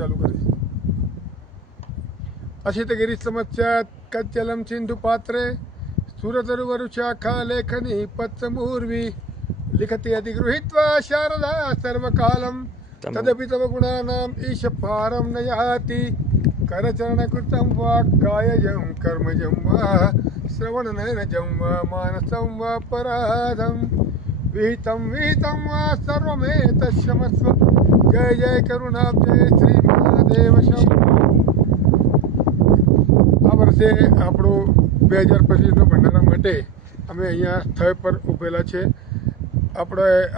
ચાલુ કરીશ. અશિતગીરી સમસ્યા કચ્ચલમ સિંધુ પાત્રે સુરતરુવરુશાખા લેખની પત્સમૂર્વી લિખતિ અધિગૃહીત્વા શારદા સર્વકાલમ તદપि તવ ગુણાનામ ઈશ પારમ ન યાતિ કરચરણકૃतं વા કાયજં કર્મજં વા શ્રવણનયનજં વા માનસં વા પરાધં વિહિतं વિહિतं વા સર્વમેતક્ષમસ્વ. જય જય કરુણાબ્જે શ્રી મહાદેવ શંભો. આ વર્ષે આપણો 2025નો ભંડારા માટે અમે અહીંયા સ્થળ પર ઊભેલા છે.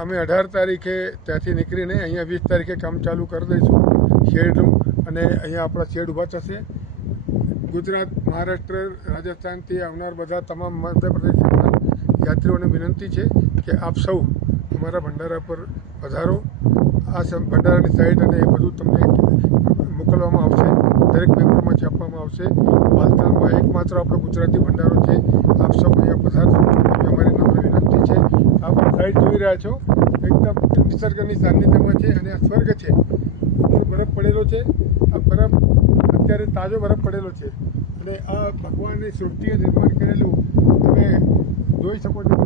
અમે 18 તારીખે ત્યાંથી નીકળીને અહીંયા 20 તારીખે કામ ચાલુ કરી દઈશું શેડનું. અને અહીંયા આપણા શેડ ઊભા થશે. ગુજરાત, મહારાષ્ટ્ર, રાજસ્થાનથી આવનાર બધા તમામ મધ્યપ્રદેશના યાત્રીઓને વિનંતી છે કે આપ સૌ અમારા ભંડારા પર પધારો. આ ભંડારાની સાઇટ અને એ બધું તમને મોકલવામાં આવશે, દરેક પેપરમાં છાપવામાં આવશે. પાલતાલમાં એકમાત્ર આપણો ગુજરાતી ભંડારો છે. આપ સૌ અહીંયા પધારશો એવી અમારી નમ્ર વિનંતી છે. આપ સાઇટ જોઈ રહ્યા છો, એકદમ નિસર્ગની સાનિધ્યમાં છે અને આ સ્વર્ગ છે. બરફ પડેલો છે. આ બરફ અત્યારે તાજો બરફ પડેલો છે અને આ ભગવાનની સૃષ્ટિએ નિર્માણ કરેલું તમે જોઈ શકો છો.